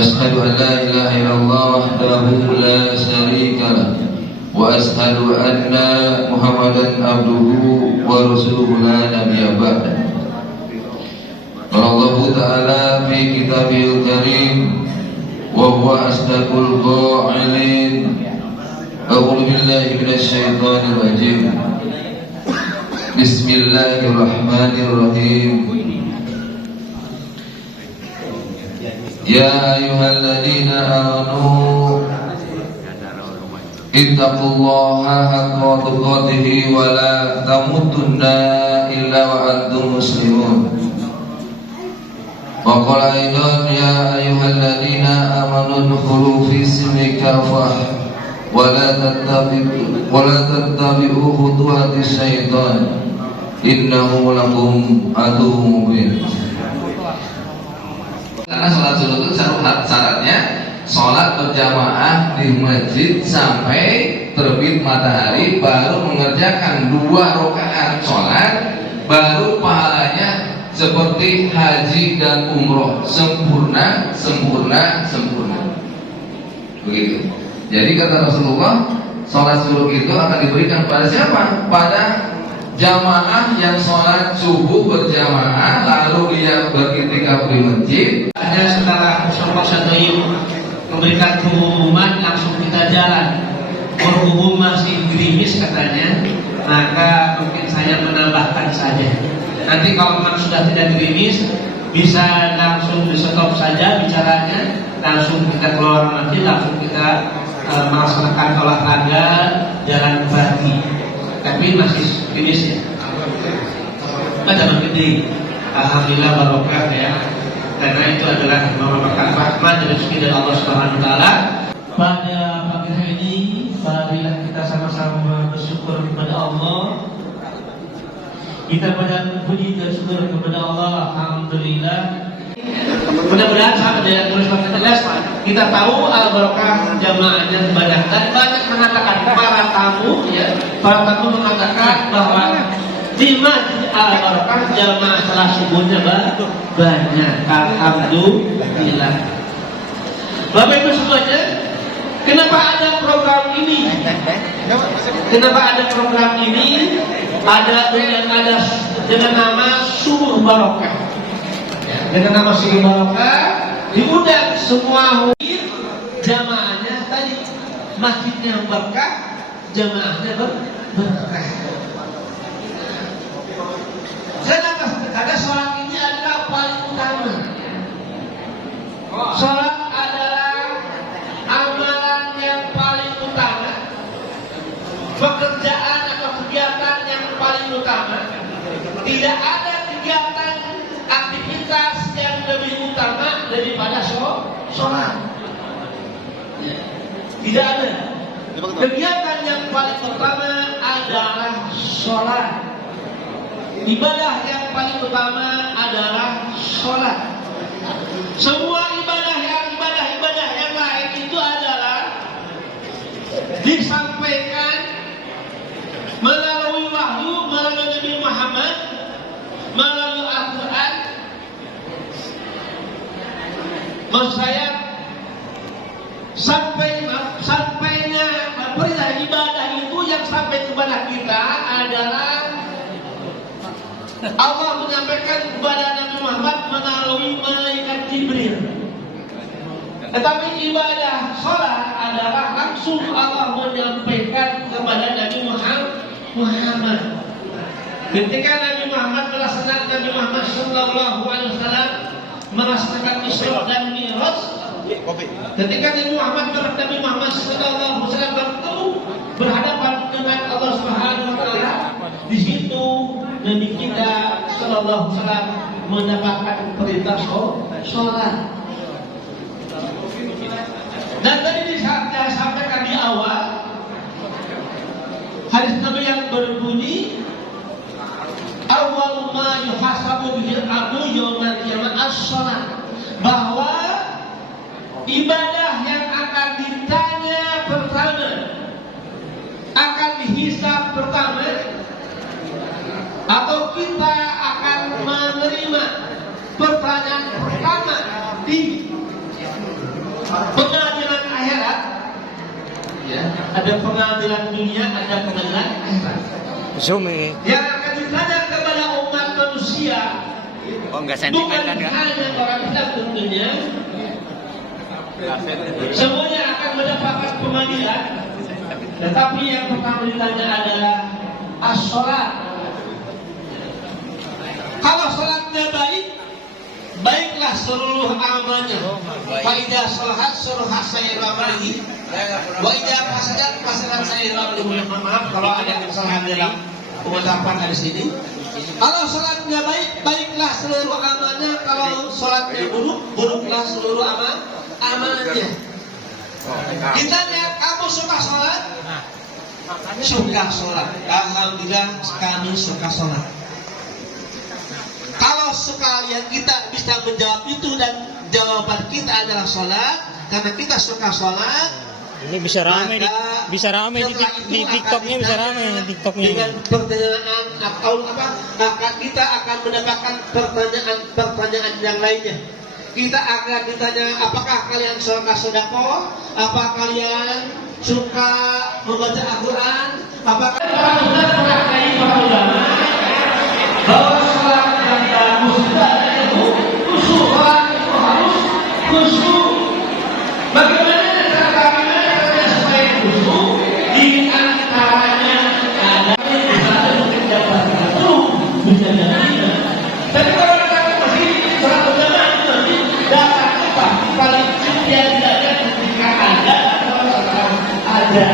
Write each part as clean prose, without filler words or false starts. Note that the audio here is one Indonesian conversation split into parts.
أشهد أن لا إله إلا الله وحده لا شريك له وأشهد أن محمدا عبده ورسوله لا نبي بعده. قال الله تعالى في كتابه الكريم وهو أصدق القائلين أعوذ بالله من الشيطان الرجيم بسم الله الرحمن الرحيم يا أيها الذين آمنوا اتقوا الله حق تقاته ولا تموتن إلا وأنتم مسلمون. وقال أيضا يا أيها الذين آمنوا ادخلوا في السلم كافة ولا تتبعوا خطوات الشيطان إنه لكم عدو مبين. Karena sholat zuhur itu syaratnya sholat berjamaah di masjid sampai terbit matahari, baru mengerjakan 2 rakaat sholat, baru pahalanya seperti haji dan umroh, sempurna. Begitu. Jadi kata Rasulullah, sholat zuhur itu akan diberikan pada siapa? Pada jamaah yang sholat subuh berjamaah lalu dia beriktikaf di masjid. Ada setelah Mustafa Sadoyim memberikan pengumuman, langsung kita jalan. Berhubung masih gerimis katanya, maka mungkin saya menambahkan saja. Nanti kalau memang sudah tidak gerimis, bisa langsung di stop saja bicaranya, langsung kita keluar masjid, langsung kita melaksanakan olahraga jalan pagi. Tapi masih gerimis ya. Ada begini, alhamdulillah barokah ya. Karena itu adalah merupakan rahmat dan rezeki dari Allah Subhanahu wa taala. Pada pagi hari ini, marilah kita sama-sama bersyukur kepada Allah. Kita pada puji dan syukur kepada Allah, alhamdulillah. Mudah-mudahan sahabat yang terus jelas, kita tahu al-barakah jamaahnya banyak dan banyak mengatakan para tamu mengatakan bahwa di masjid al-barakah jamaah salat subuhnya banyak, alhamdulillah. Bapak Ibu semuanya, kenapa ada program ini? Ada dengan nama Subuh Barokah. Dengan nama Subuh Barokah diundang semua jamaahnya tadi, masjidnya berkah, jamaahnya berkah. Karena sholat ini adalah paling utama. Sholat adalah amalan yang paling utama, pekerjaan atau kegiatan yang paling utama. Tidak ada kegiatan aktivitas yang lebih utama daripada sholat. Tidak ada. Kegiatan yang paling utama adalah sholat. Ibadah yang paling utama adalah sholat. Semua ibadah yang lain itu adalah disampaikan melalui wahyu, melalui Nabi Muhammad, melalui Al-Quran. Maksud saya, sampainya perintah ibadah itu yang sampai kepada kita adalah Allah menyampaikan kepada Nabi Muhammad melalui malaikat Jibril. Tetapi ibadah sholat adalah langsung Allah menyampaikan kepada Nabi Muhammad. Ketika Nabi Muhammad Sallallahu Alaihi Wasallam melaksanakan Isra dan Mi'raj, ketika Nabi Muhammad Sallallahu Alaihi Wasallam bertemu berhadapan dengan Allah Subhanahu Wa Taala, di situ Nabi kita Sallallahu Alaihi Wasallam mendapatkan perintah sholat. Dan tadi disampaikan di awal hadis Nabi yang berbunyi, awwalu ma yuhasabu bihi al-'abdu yaumal qiyamah as-shalah, bahwa ibadah yang akan ditanya pertama, akan dihisab pertama, atau kita akan menerima pertanyaan pertama di Ada pengadilan dunia, ada pengadilan akhirat. Zumi. Yang akan ditanya kepada umat manusia bukan hanya orang Islam tentunya, semuanya akan mendapatkan pemanggilan. Tetapi yang pertama ditanya adalah as-sholat. Kalau sholatnya baik, baiklah seluruh amalnya. Fa idza sholahat sholahat sayyidul amalihi wa idza fasadat fasadat sayyidul amalihi. Maaf kalau ada kesalahan dalam pengucapan dari sini. Kalau sholatnya baik, baiklah seluruh amalnya. Kalau sholatnya buruk, buruklah seluruh amalnya. Kita lihat, kamu suka sholat? Suka sholat. Alhamdulillah kami suka sholat. Kalau sekalian kita bisa menjawab itu dan jawaban kita adalah sholat, karena kita suka sholat, ini bisa ramai di TikToknya, bisa ramai di TikToknya. Dengan pertanyaan atau apa, maka kita akan mendapatkan pertanyaan yang lainnya. Kita akan ditanya, apakah kalian suka sedekah? Apa kalian suka membaca Al-Quran? Apakah sudah mengkaji para ulama bahwa sholat yang bagus itu khusyuk, sholat itu harus khusyuk. Bagaimana caranya supaya khusyuk? Di antaranya ada mungkin dapat satu bisa jadi. Tapi kalau kita masih sholat berjamaah itu nanti datangnya pasti paling tidak ketika ada atau setelah ada.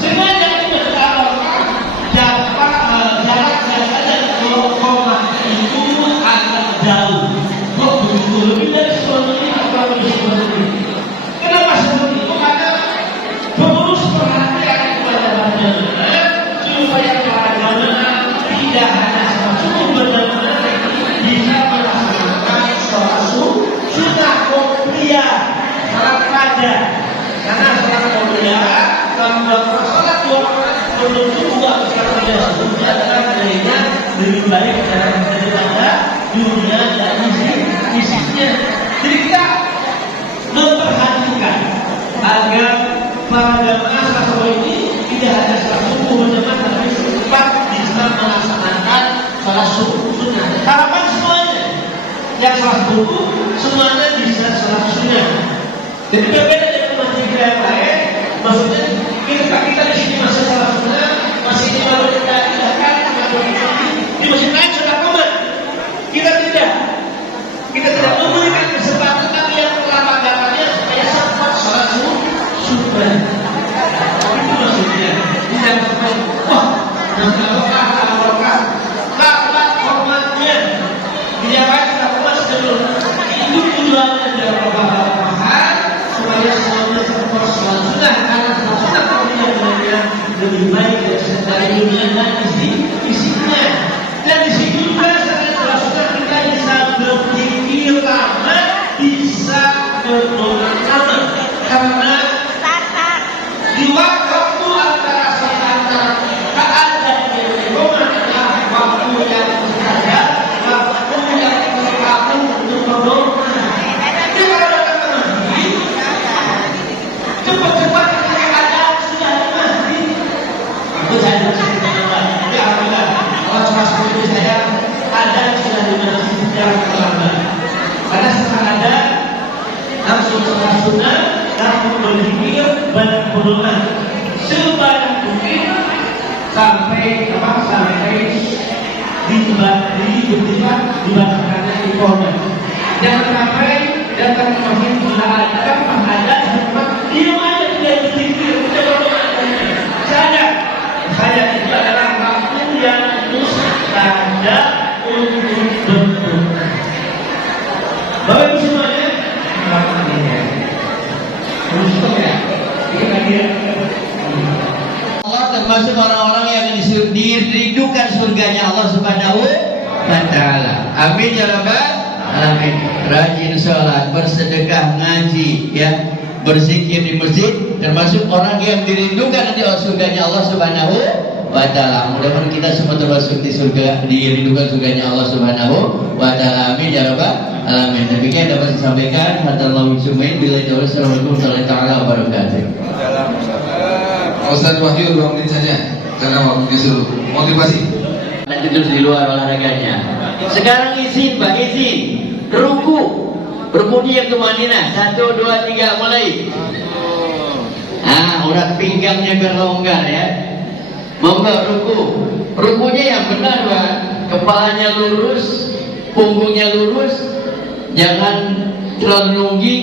Sebenarnya itu kalau jarak saja koma itu agak jauh. Kok begitu lebih dari 10 menit atau lebih 10 menit? Kenapa seperti itu? Karena pengurus perhatian kepada jamaah supaya para jamaah tidak hanya satu benar-benar bisa melaksanakan sholat sunnah qobliyah, sholat fajar. Karena sholat qobliyah kalau sholat dua belum juga sekarang tidak sebutnya nilainya lebih baik daripada dunia dan isinya. Jadi kita memperhatikan agar para jamaah sahabat ini tidak hanya sholat subuh berjamaah, tapi sempat bisa melaksanakan sholat sunnah. Harapan semuanya yang sholat subuh semuanya bisa sholat sunnah. Jadi berbeda dengan masjid yang lain. Maksudnya kita di sini masih sholat sunnah, masih di baru kita tidakkan di masjid lain sudah komat. Kita tidak memberikan kesempatan tapi yang kelapa-lapanya supaya sempat sholat sunnah. Itu maksudnya. Tidak sampai wah, nanti apakah hormatnya dia kan sudah komat sebelum itu tujuannya adalah pemahaman supaya semuanya sempat sholat sunnah, karena sholat sunnah kemudian lebih baik dari dunia dan isinya. Dan di situ juga selain sholat sunnah kita bisa berpikir lama, bisa berdoa lama, karena di waktu antara keadaan yang berdoa adalah waktu yang mustajab, waktu yang terlalu untuk berdoa. Jadi kalau datang ke masjid, cepat-cepat keadaan sudah di masjid. Aku saya tapi alhamdulillah kalau cuma seperti saya ada sudah di masjid secara terlambat. Karena setelah ada langsung sholat sunnah, langsung berpikir banyak berdoa sebanyak mungkin sampai dibacakannya iqamah. Jangan sampai datang ke masjid sudah ada tempat diam aja, tidak berpikir, tidak berdoa. Saya itu adalah waktu yang mustajab untuk berdoa. Bapak Ibu semuanya, Allah termasuk orang-orang yang dirindukan surganya Allah Subhanahu wa Ta'ala. Amin ya rabbal alamin. Rajin sholat, bersedekah, ngaji, ya, berzikir di masjid, termasuk orang yang dirindukan di surganya Allah Subhanahu wa Ta'ala. Mudah-mudahan kita semua termasuk di surga, dirindukan surganya Allah Subhanahu wa Ta'ala. Amin ya rabbal alamin. Demikian dapat disampaikan. Hatallahu sumain bila itu. Assalamualaikum warahmatullahi wabarakatuh. Ustaz Wahyu 2 menit saja karena waktunya suruh motivasi. Nanti terus di luar olahraganya. Sekarang izin Pak, izin ruku. Rukunya yang kemanina 1, 2, 3 mulai. Urat pinggangnya berlonggar ya. Monggo ruku. Rukunya yang benar Pak. Kepalanya lurus, punggungnya lurus, jangan terlalu nunggi.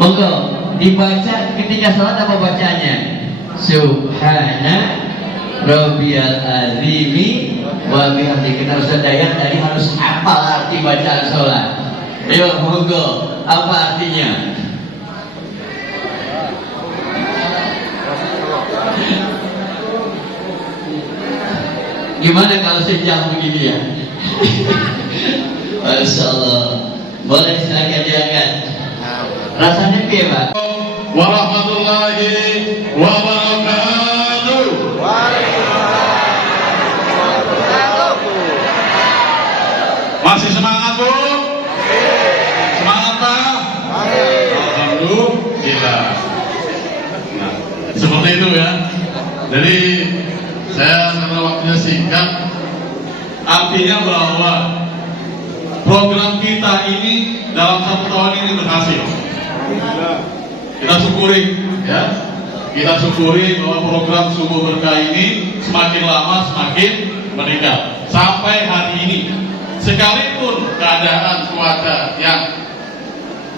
Monggo dibaca ketika salat apa bacanya? Subhana Rabbiyal azimi wa bihamdi. Kita harus sadar tadi harus hafal arti bacaan sholat. Ayo monggo, apa artinya? Gimana kalau sejam begini ya? Masya Allah. Boleh silakan diangkat. Rasanya piye Pak? Warahmatullahi wabarakatuh. Masih semangat Bu? Semangat Pak? Alhamdulillah. Nah, seperti itu ya. Jadi saya karena waktunya singkat, artinya bahwa program kita ini dalam 1 tahun ini berhasil. Kita syukuri ya. Kita syukuri bahwa program Subuh Berkah ini semakin lama semakin meningkat sampai hari ini. Sekalipun keadaan cuaca yang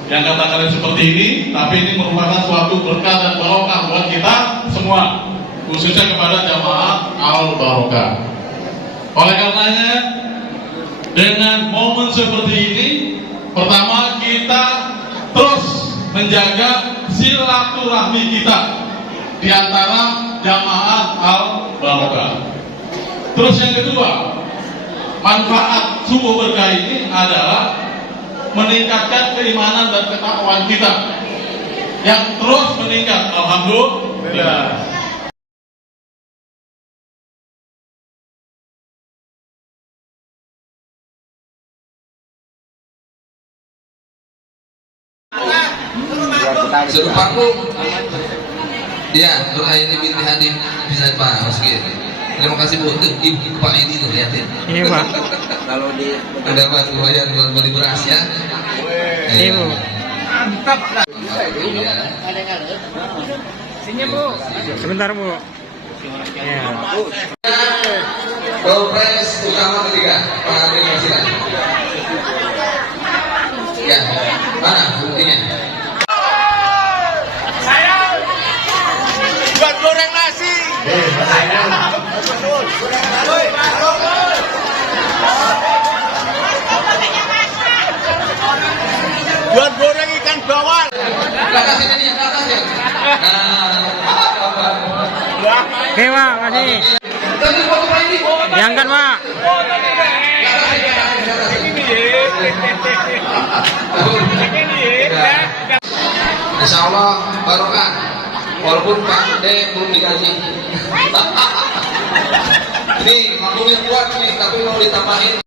katakan seperti ini, tapi ini merupakan suatu berkah dan barokah buat kita semua, khususnya kepada jamaah Al-Barokah. Oleh karenanya, dengan momen seperti ini, pertama kita terus menjaga silaturahmi kita di antara jamaah Al-Barokah. Terus yang kedua, manfaat Subuh Berkah ini adalah meningkatkan keimanan dan ketakwaan kita yang terus meningkat. Alhamdulillah. Suruh panggung. Ya, Nur Aini binti Hanif bisa Pak Oskir. Terima kasih Bu. Tuh, Ibu Pak ini tuh lihatin. Iya Pak. Kalau di mendapat lumayan buat beli beras ya. Iya Bu. Mantap. Sini Bu. Sebentar Bu. Ya. Pilpres utama ketiga, Pak Adil Masila. Ya, mana buktinya? Buat goreng nasi. Buat goreng ikan bawal. Ke atas ini, ke atas ya. Oke Pak, kasih. Terus foto Pak ini. Diangkat Pak. Insya Allah barokah. Walaupun Pak D belum digaji. Ini maklumnya kuat nih, tapi mau ditambahin.